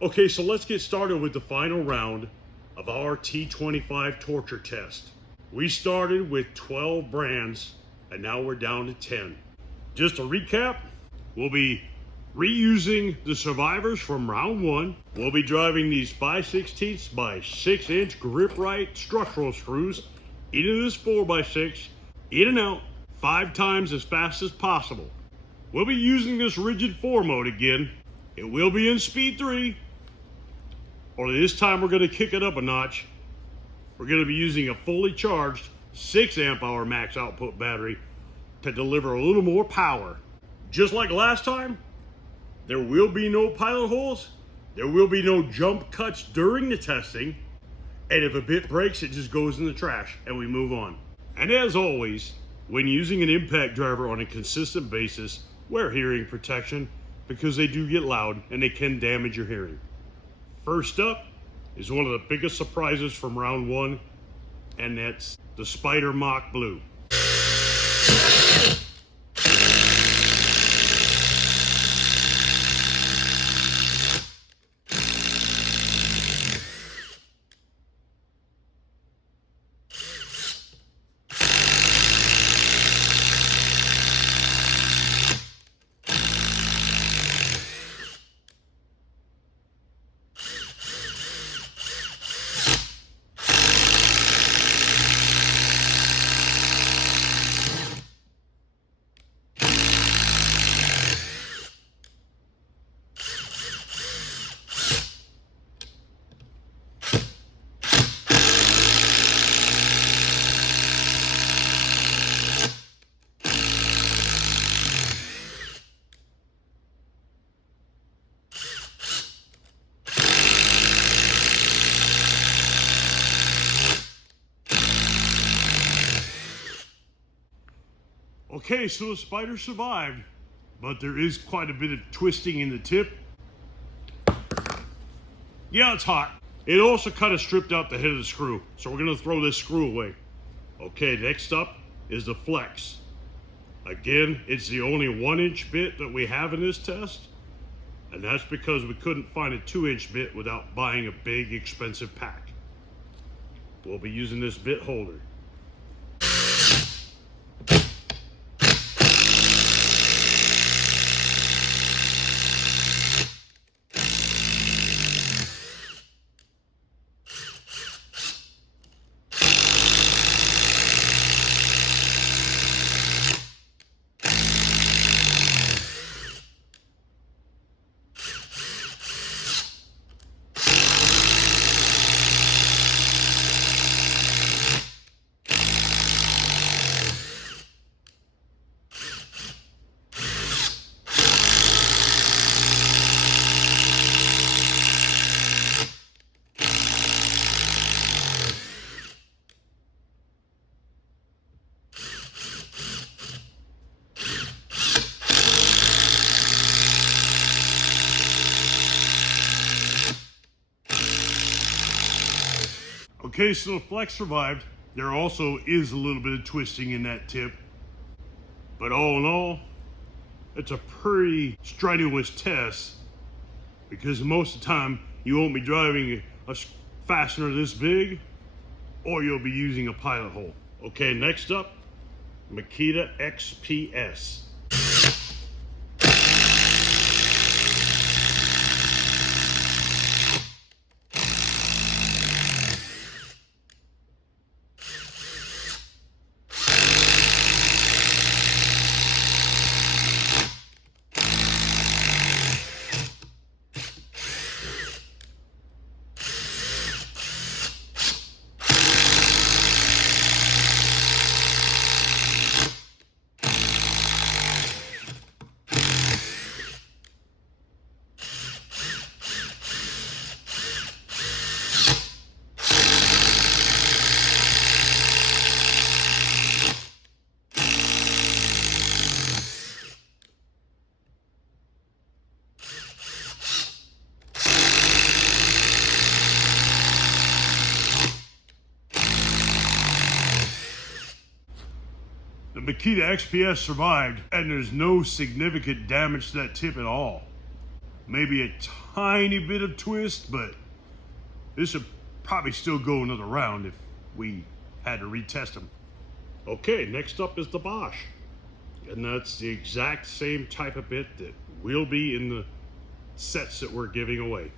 Okay, so let's get started with the final round of our T25 torture test. We started with 12 brands and now we're down to 10. Just to recap, we'll be reusing the survivors from round 1. We'll be driving these 5/16 by 6 inch grip right structural screws into this 4x6, in and out 5 times as fast as possible. We'll be using this rigid 4 mode again. It will be in speed 3. Only this time we're going to kick it up a notch. We're going to be using a fully charged 6 amp hour max output battery to deliver a little more power. Just like last time, there will be no pilot holes, there will be no jump cuts during the testing, and if a bit breaks, it just goes in the trash and we move on. And as always, when using an impact driver on a consistent basis, wear hearing protection because they do get loud and they can damage your hearing. First up is one of the biggest surprises from round 1, and that's the Spider Mach Blue. Okay, so the Spider survived, but there is quite a bit of twisting in the tip. Yeah, it's hot. It also kind of stripped out the head of the screw, so we're going to throw this screw away. Okay, next up is the Flex. Again, it's the only 1-inch bit that we have in this test, and that's because we couldn't find a 2-inch bit without buying a big, expensive pack. We'll be using this bit holder. Okay, so the Flex survived. There also is a little bit of twisting in that tip. But all in all, it's a pretty strenuous test because most of the time you won't be driving a fastener this big or you'll be using a pilot hole. Okay, next up, Makita XPS. The Makita XPS survived, and there's no significant damage to that tip at all. maybe a tiny bit of twist, but this would probably still go another round if we had to retest them. Okay, next up is the Bosch. And that's the exact same type of bit that will be in the sets that we're giving away.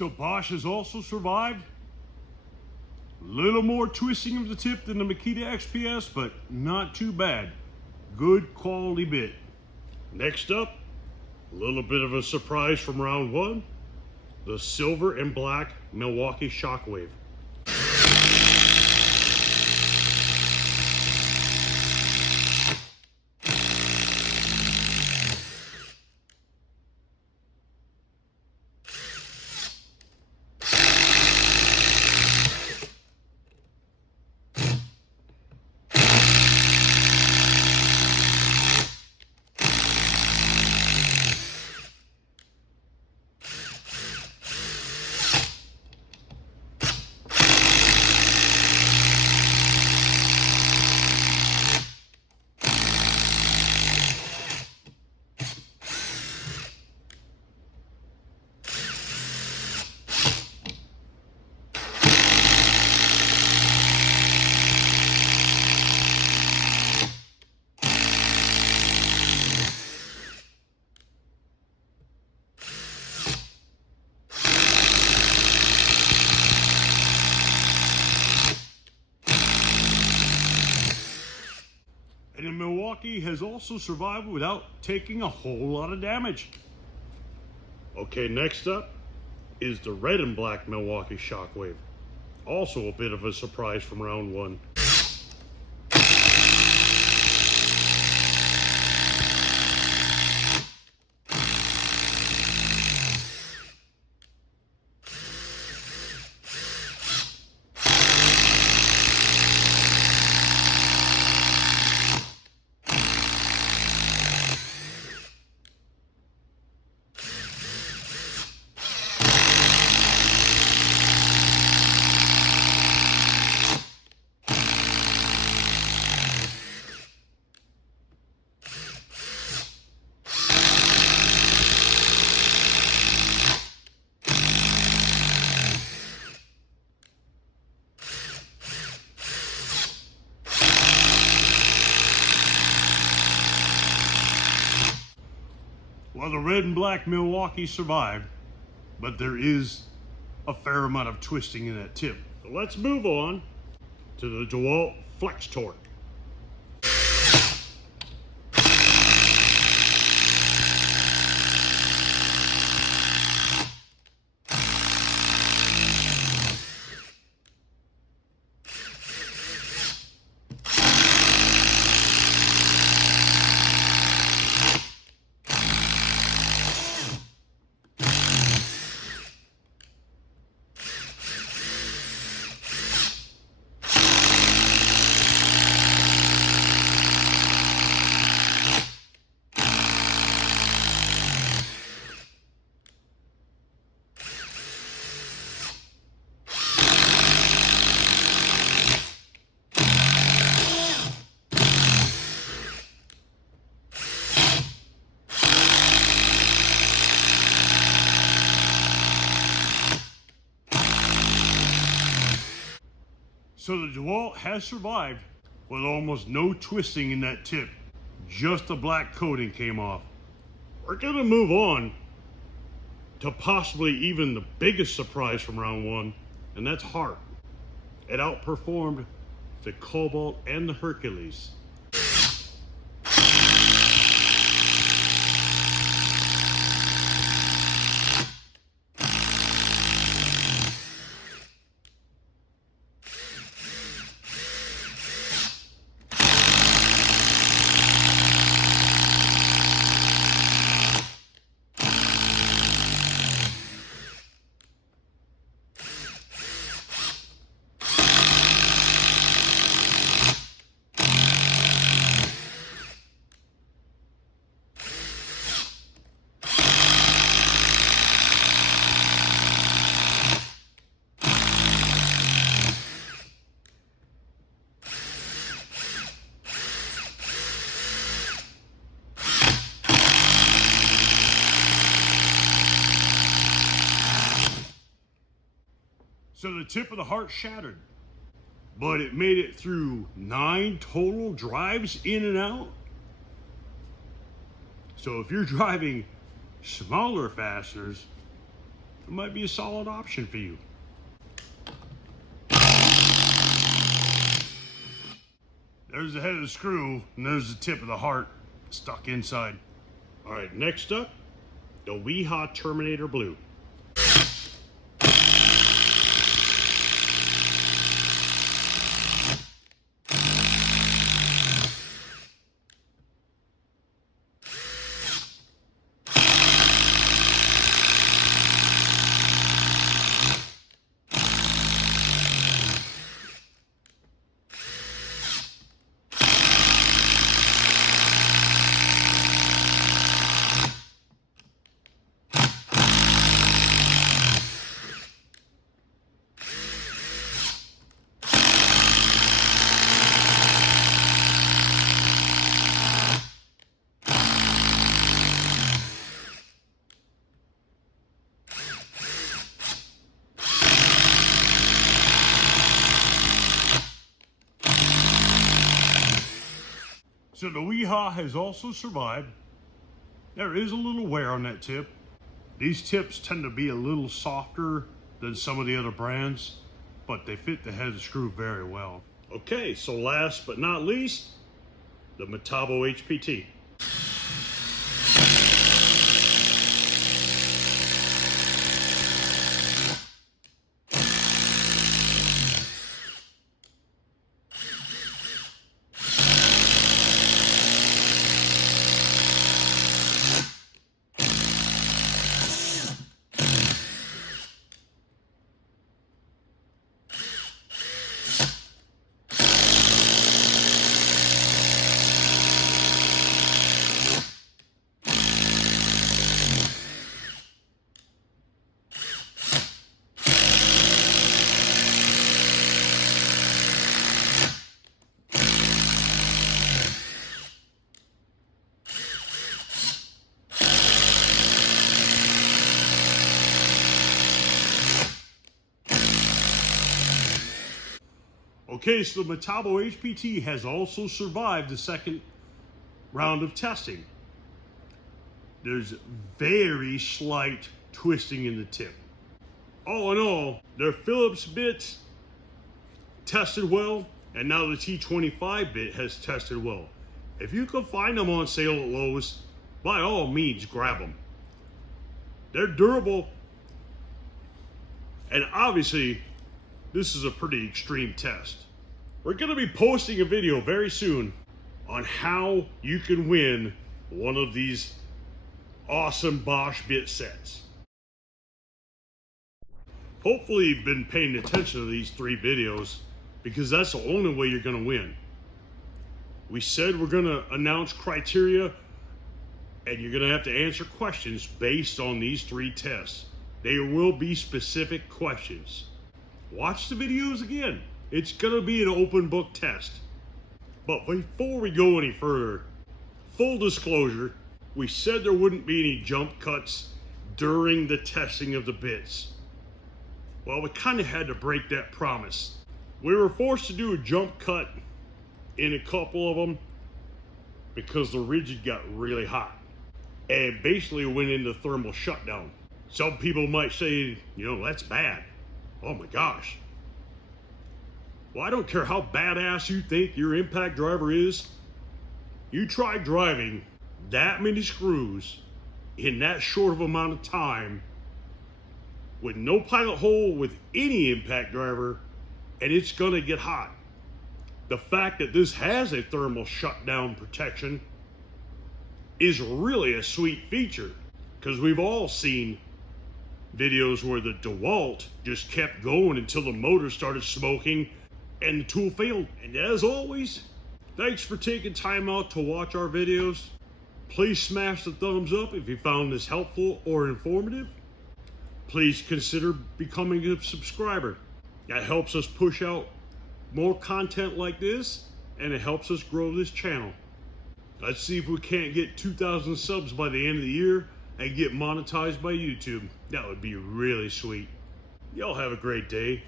So Bosch has also survived. A little more twisting of the tip than the Makita XPS, but not too bad. Good quality bit. Next up, a little bit of a surprise from round one, the silver and black Milwaukee Shockwave. And Milwaukee has also survived without taking a whole lot of damage. Okay, next up is the red and black Milwaukee Shockwave. Also a bit of a surprise from round one. Well, the red and black Milwaukee survived, but there is a fair amount of twisting in that tip. So let's move on to the Dewalt Flex Torq. So the Dewalt has survived with almost no twisting in that tip. just the black coating came off. We're gonna move on to possibly even the biggest surprise from round one, and that's heart. It outperformed the Cobalt and the Hercules. So the tip of the heart shattered, but it made it through 9 total drives in and out. So if you're driving smaller fasteners, it might be a solid option for you. There's the head of the screw, and there's the tip of the heart stuck inside. All right, next up, the Weeha Terminator Blue. So the Weeha has also survived. There is a little wear on that tip. These tips tend to be a little softer than some of the other brands, but they fit the head of the screw very well. Okay, so last but not least, the Matabo HPT. Okay, so the Matabo HPT has also survived the second round of testing. There's very slight twisting in the tip. All in all, their Phillips bits tested well, and now the T25 bit has tested well. If you can find them on sale at Lowe's, by all means, grab them. They're durable, and obviously, this is a pretty extreme test. We're going to be posting a video very soon on how you can win one of these awesome Bosch bit sets. Hopefully you've been paying attention to these 3 videos, because that's the only way you're going to win. We said we're going to announce criteria, and you're going to have to answer questions based on these 3 tests. There will be specific questions. Watch the videos again. It's going to be an open book test. But before we go any further, full disclosure, we said there wouldn't be any jump cuts during the testing of the bits. Well, we kind of had to break that promise. We were forced to do a jump cut in a couple of them because the rigid got really hot and basically went into thermal shutdown. Some people might say, you know, that's bad. Oh my gosh. Well, I don't care how badass you think your impact driver is. You try driving that many screws in that short of amount of time with no pilot hole with any impact driver, and it's gonna get hot. The fact that this has a thermal shutdown protection is really a sweet feature, because we've all seen videos where the Dewalt just kept going until the motor started smoking and the tool failed. And as always, thanks for taking time out to watch our videos. Please smash the thumbs up if you found this helpful or informative. Please consider becoming a subscriber. That helps us push out more content like this, and it helps us grow this channel. Let's see if we can't get 2,000 subs by the end of the year and get monetized by YouTube. That would be really sweet. Y'all have a great day.